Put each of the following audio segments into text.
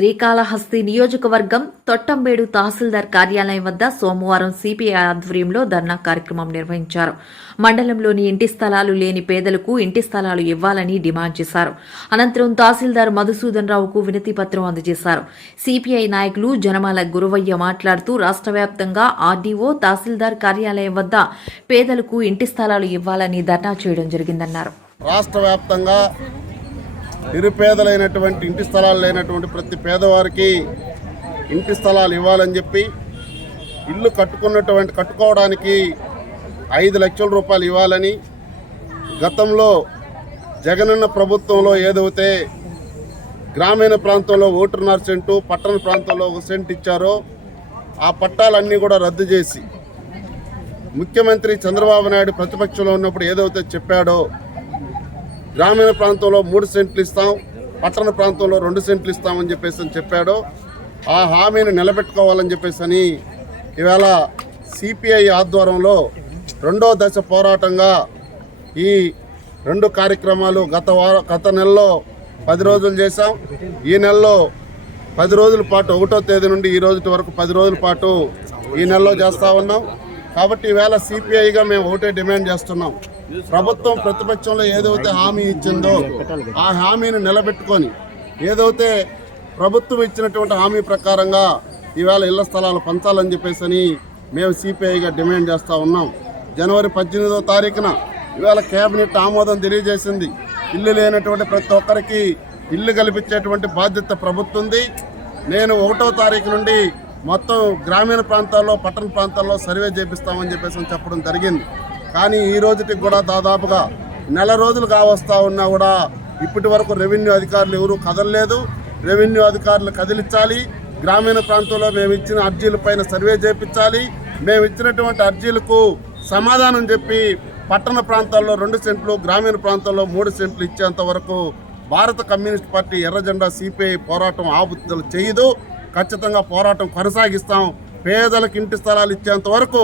శ్రీకాళహస్తి నియోజకవర్గం తొట్టంబేడు తహసీల్దార్ కార్యాలయం వద్ద సోమవారం సిపిఐ ఆధ్వర్యంలో ధర్నా కార్యక్రమం నిర్వహించారు. మండలంలోని ఇంటి స్థలాలు లేని పేదలకు ఇంటి స్థలాలు ఇవ్వాలని డిమాండ్ చేశారు. అనంతరం తహసీల్దార్ మధుసూదన్ రావుకు వినతి పత్రం అందజేశారు. సిపిఐ నాయకులు జనమాల గురవయ్య మాట్లాడుతూ రాష్ట్ర వ్యాప్తంగా ఆర్డీఓ తహసీల్దార్ కార్యాలయం వద్ద పేదలకు ఇంటి స్థలాలు ఇవ్వాలని ధర్నా చేయడం జరిగిందన్నారు. రాష్ట్ర వ్యాప్తంగా నిరుపేదలైనటువంటి ఇంటి స్థలాలు లేనటువంటి ప్రతి పేదవారికి ఇంటి స్థలాలు ఇవ్వాలని చెప్పి ఇల్లు కట్టుకోవడానికి 5 లక్షల రూపాయలు ఇవ్వాలని గతంలో జగనన్న ప్రభుత్వంలో ఏదైతే గ్రామీణ ప్రాంతంలో 1.5 సెంటు పట్టణ ప్రాంతంలో 1 సెంటు ఇచ్చారో ఆ పట్టాలన్నీ కూడా రద్దు చేసి ముఖ్యమంత్రి చంద్రబాబు నాయుడు ప్రతిపక్షంలో ఉన్నప్పుడు ఏదైతే చెప్పాడో గ్రామీణ ప్రాంతంలో 3 సెంట్లు ఇస్తాం, పట్టణ ప్రాంతంలో 2 సెంట్లు ఇస్తామని చెప్పాడో ఆ హామీని నిలబెట్టుకోవాలని చెప్పేసి ఇవాళ సిపిఐ ఆధ్వర్యంలో 2వ దశ పోరాటంగా ఈ 2 కార్యక్రమాలు గత నెలలో 10 రోజులు చేశాం. ఈ నెలలో 10 రోజుల పాటు 1వ తేదీ నుండి ఈ రోజు వరకు 10 రోజుల పాటు ఈ నెలలో చేస్తూ ఉన్నాం. కాబట్టి ఈవేళ సిపిఐగా మేము ఒకటే డిమాండ్ చేస్తున్నాం. ప్రభుత్వం ప్రతిపక్షంలో ఏదైతే హామీ ఇచ్చిందో ఆ హామీని నిలబెట్టుకొని ఏదైతే ప్రభుత్వం ఇచ్చినటువంటి హామీ ప్రకారంగా ఈవేళ ఇళ్ల స్థలాలు పంచాలని చెప్పేసి మేము సిపిఐగా డిమాండ్ చేస్తూ ఉన్నాం. జనవరి 18వ తారీఖున ఈవేళ కేబినెట్ ఆమోదం తెలియజేసింది. ఇల్లు లేనటువంటి ప్రతి ఒక్కరికి ఇల్లు కల్పించేటువంటి బాధ్యత ప్రభుత్వం ఉంది. నేను 1వ తారీఖు నుండి మొత్తం గ్రామీణ ప్రాంతాల్లో పట్టణ ప్రాంతాల్లో సర్వే చేపిస్తామని చెప్పడం జరిగింది. కానీ ఈ రోజుకి కూడా దాదాపుగా నెల రోజులు కావస్తా ఉన్నా కూడా ఇప్పటి వరకు రెవెన్యూ అధికారులు ఎవరూ కదలలేదు. రెవెన్యూ అధికారులు కదిలించాలి. గ్రామీణ ప్రాంతంలో మేము ఇచ్చిన అర్జీలపైన సర్వే చేయించాలి. మేము ఇచ్చినటువంటి అర్జీలకు సమాధానం చెప్పి పట్టణ ప్రాంతాల్లో 2 సెంట్లు, గ్రామీణ ప్రాంతాల్లో 3 సెంట్లు ఇచ్చేంత వరకు భారత కమ్యూనిస్ట్ పార్టీ ఎర్రజెండా సిపిఐ పోరాటం ఆపుదల చేయదు. ఖచ్చితంగా పోరాటం కొనసాగిస్తాం. పేదలకు ఇంటి స్థలాలు ఇచ్చేంత వరకు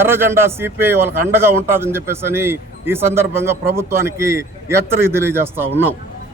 ఎర్రజెండా సిపిఐ వాళ్ళకి అండగా ఉంటుందని చెప్పేసి ఈ సందర్భంగా ప్రభుత్వానికి హెచ్చరిక తెలియజేస్తూ ఉన్నాం.